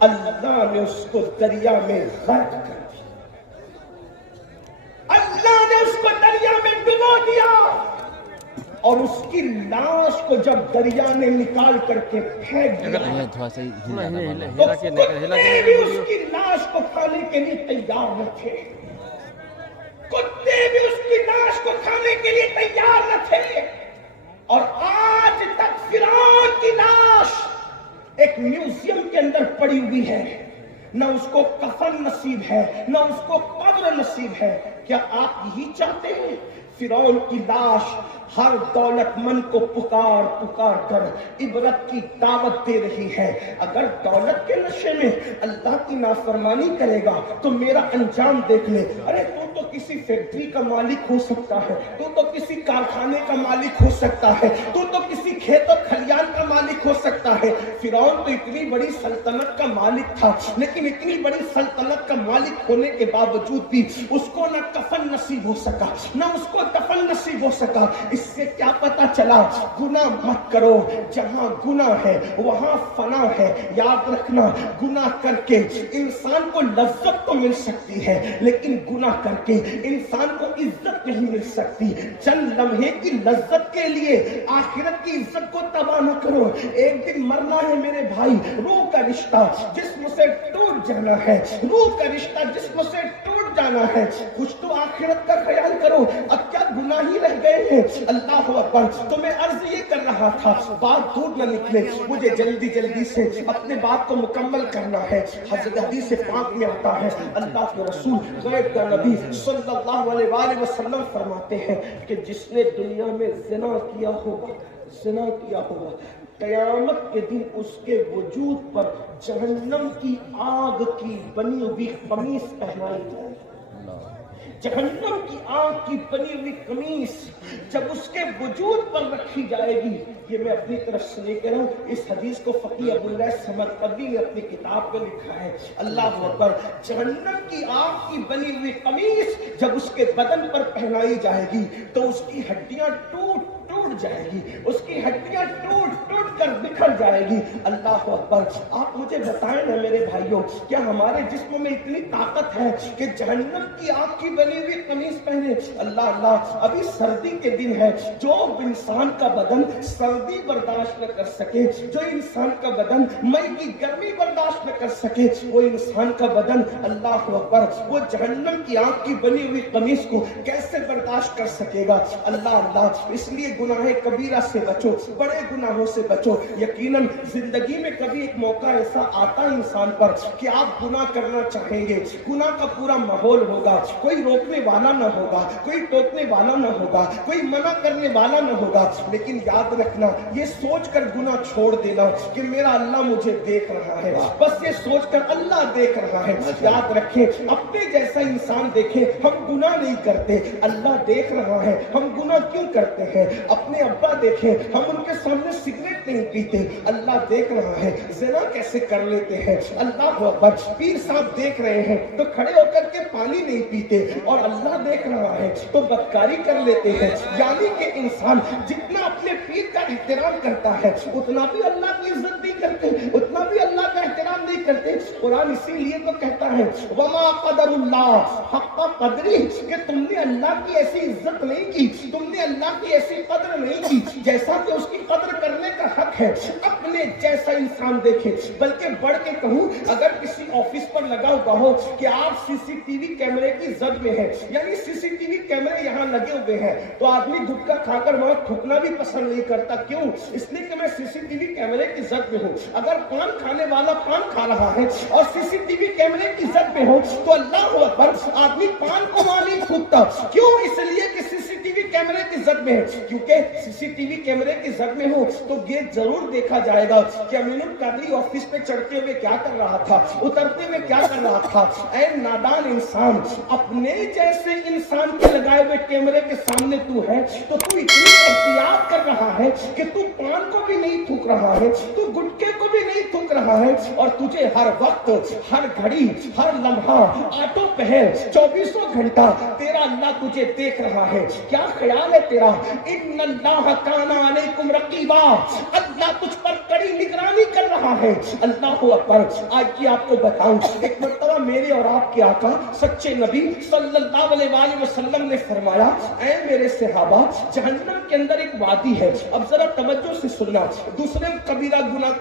اللہ نے اس کو دریا میں غرق کر دیا، اللہ نے اس کو دریا میں ڈبو دیا، اور اس کی لاش کو جب دریا نے نکال کر کے پھینک دیا تو کتے بھی اس کی لاش کو کھانے کے لیے تیار نہ تھے، کتے بھی اس کی لاش کو کھانے کے لیے تیار نہ تھے۔ اور آج تک فرعون کی لاش ایک میوزیم کے اندر پڑی ہوئی ہے، نہ اس کو کفن نصیب ہے، نہ اس کو قبر نصیب ہے۔ کیا آپ یہی چاہتے ہیں؟ فرعون کی لاش ہر دولت مند کو پکار پکار کر عبرت کی دعوت دے رہی ہے۔ اگر دولت کے نشے میں اللہ کی نافرمانی کرے گا تو میرا انجام دیکھ لے۔ ارے تو کسی فیکٹری کا مالک ہو سکتا ہے، تو کسی کارخانے کا مالک ہو سکتا ہے، تو کسی کھیت اور کھلیان کا مالک ہو سکتا ہے۔ فرعون تو اتنی بڑی سلطنت کا مالک تھا، لیکن اتنی بڑی سلطنت کا مالک ہونے کے باوجود بھی اس کو نہ کفن نصیب ہو سکا، نہ اس کو دفن نصیب ہو سکا۔ اس سے کیا پتا چلا؟ گناہ مت کرو، جہاں گناہ ہے وہاں فنا ہے۔ یاد رکھنا، گناہ کر کے انسان کو لذت تو مل سکتی ہے، لیکن گناہ کر کے انسان کو عزت نہیں مل سکتی۔ چند لمحے کی لذت کے لیے آخرت کی عزت کو تباہ نہ کرو۔ ایک دن مرنا ہے میرے بھائی۔ روح کا رشتہ جسم سے ٹوٹ جانا ہے، روح کا رشتہ جسم سے ٹوٹ جانا ہے۔ کچھ تو آخرت کا خیال کرو۔ اب کیا گناہ ہی رہ گئے ہیں؟ اللہ اکبر۔ تو میں عرض یہ کر رہا تھا، بات دور نہ نکلے، مجھے جلدی سے اپنے بات کو مکمل کرنا ہے۔ حضرت حدیث پاک میں آتا ہے، اللہ کے رسول غیب کا نبی صلی اللہ علیہ وآلہ وسلم فرماتے ہیں کہ جس نے دنیا میں زنا کیا ہوگا قیامت کے دن اس کے وجود پر جہنم کی آگ کی بنی ہوئی قمیص پہنائی جائے گی۔ جہنم کی آگ کی بنی ہوئی قمیص جب اس کے وجود پر رکھی جائے گی، یہ میں اپنی طرف سے لے کر ہوں، اس حدیث کو فقیہ عبداللہ سمرقندی نے اپنی کتاب میں لکھا ہے۔ اللہ اکبر۔ جہنم کی آگ کی بنی ہوئی قمیص جب اس کے بدن پر پہنائی جائے گی تو اس کی ہڈیاں ٹوٹ جائے گی، اس کی ہڈیاں ٹوٹ کر بکھر جائے گی۔ اللہ اکبر۔ آپ مجھے بتائیں نا میرے بھائیوں، کیا ہمارے جسم میں اتنی طاقت ہے کہ جہنم کی آگ کی بنی ہوئی قمیص پہنے؟ اللہ، ابھی سردی کے دن ہے، جو انسان کا بدن سردی برداشت نہ کر سکے، جو انسان کا بدن مئی کی گرمی برداشت نہ کر سکے، وہ انسان کا بدن اللہ اکبر وہ جہنم کی آگ کی بنی ہوئی قمیص کو کیسے برداشت کر سکے گا؟ اللہ۔ اس لیے گناہ کبیرہ سے بچو، بڑے گناہوں سے بچو۔ یقیناً زندگی میں کبھی ایک موقع ایسا آتا ہے انسان پر کہ آپ گناہ کرنا چاہیں گے، گناہ کا پورا ماحول ہوگا، کوئی روکنے والا نہ ہوگا، کوئی ٹوکنے والا نہ ہوگا، کوئی منع کرنے والا نہ ہوگا، لیکن یاد رکھنا، یہ سوچ کر گناہ چھوڑ دینا کہ میرا اللہ مجھے دیکھ رہا ہے، بس یہ سوچ کر اللہ دیکھ رہا ہے۔ یاد رکھیں، اپنے جیسا انسان دیکھیں، ہم گناہ نہیں کرتے، اللہ دیکھ رہا ہے، ہم گناہ کیوں کرتے ہیں۔ اپنے ابا دیکھیں، ہم ان کے سامنے سگریٹ نہیں پیتے، اللہ دیکھ رہا ہے۔ زنا کیسے کر لیتے ہیں، اللہ اکبر۔ پیر صاحب دیکھ رہے ہیں تو کھڑے ہو کر کے پانی نہیں پیتے، اور اللہ دیکھ رہا ہے تو بدکاری کر لیتے ہیں۔ یعنی کہ انسان جتنا اپنے پیر کا احترام کرتا ہے اتنا بھی اللہ کی عزت نہیں کرتے، اتنا بھی اللہ کا احترام نہیں کرتے۔ قرآن اسی لیے تو کہتا ہے وما قدر اللہ حق قدری، کہ تم نے اللہ کی ایسی عزت نہیں کی، تم نے اللہ کی ایسی قدر نہیں کی جیسا کہ اس کی قدر کرنے کا حق ہے۔ اپنے جیسا انسان دیکھے، بلکہ بڑھ کے کہوں، اگر کسی آفس پر لگا ہوا ہو کہ آپ سی سی ٹی وی کیمرے کی زد میں ہے، یعنی سی سی ٹی وی کیمرے یہاں لگے ہوئے ہیں، تو آدمی گٹکا کھا کر وہاں تھوکنا بھی پسند نہیں کرتا۔ کیوں؟ اس لیے کہ میں سی سی ٹی وی کیمرے کی زد میں ہوں۔ اگر پان کھانے والا پان کھا رہا ہے اور سی سی ٹی وی کیمرے کی زد میں ہو تو اللہ اکبر، آدمی پان کو وہاں نہیں تھوکتا۔ کیوں؟ اس لیے کہ سی سی ٹی وی کیمرے کی زد میں ہے، کیونکہ سی سی ٹی وی کیمرے کی زد میں ہو تو یہ ضرور دیکھا جائے گا کہ امین القادری آفس پہ چڑھتے ہوئے کیا کر رہا تھا، اترتے ہوئے کیا کر رہا تھا۔ اے نادان انسان، اپنے جیسے انسان کے لگائے ہوئے کیمرے کے سامنے تو ہے تو تو اتنی احتیاط کر رہا ہے کہ تو پان کو بھی نہیں تھوک رہا ہے، تو گٹکے کو بھی نہیں تھوک رہا ہے اور تجھے ہر وقت، ہر گھڑی، ہر لمحہ آٹو پہ ہے، 24 گھنٹہ تیرا اللہ تجھے دیکھ رہا ہے. کیا خیال ہے تیرا؟ ان اللہ کان علیکم رقیبا، اللہ تجھ پر کڑی نگرانی کر رہا ہے. اللہ اکبر. آج کی آپ کو بتاؤں، ایک مرتبہ میرے اور آپ کے آقا سچے نبی صلی اللہ علیہ وآلہ وسلم نے فرمایا، اے میرے صحابہ، جہنم کے اندر ایک وادی ہے. اب ذرا توجہ سے سننا. دوسرے کبیرہ گناہ کی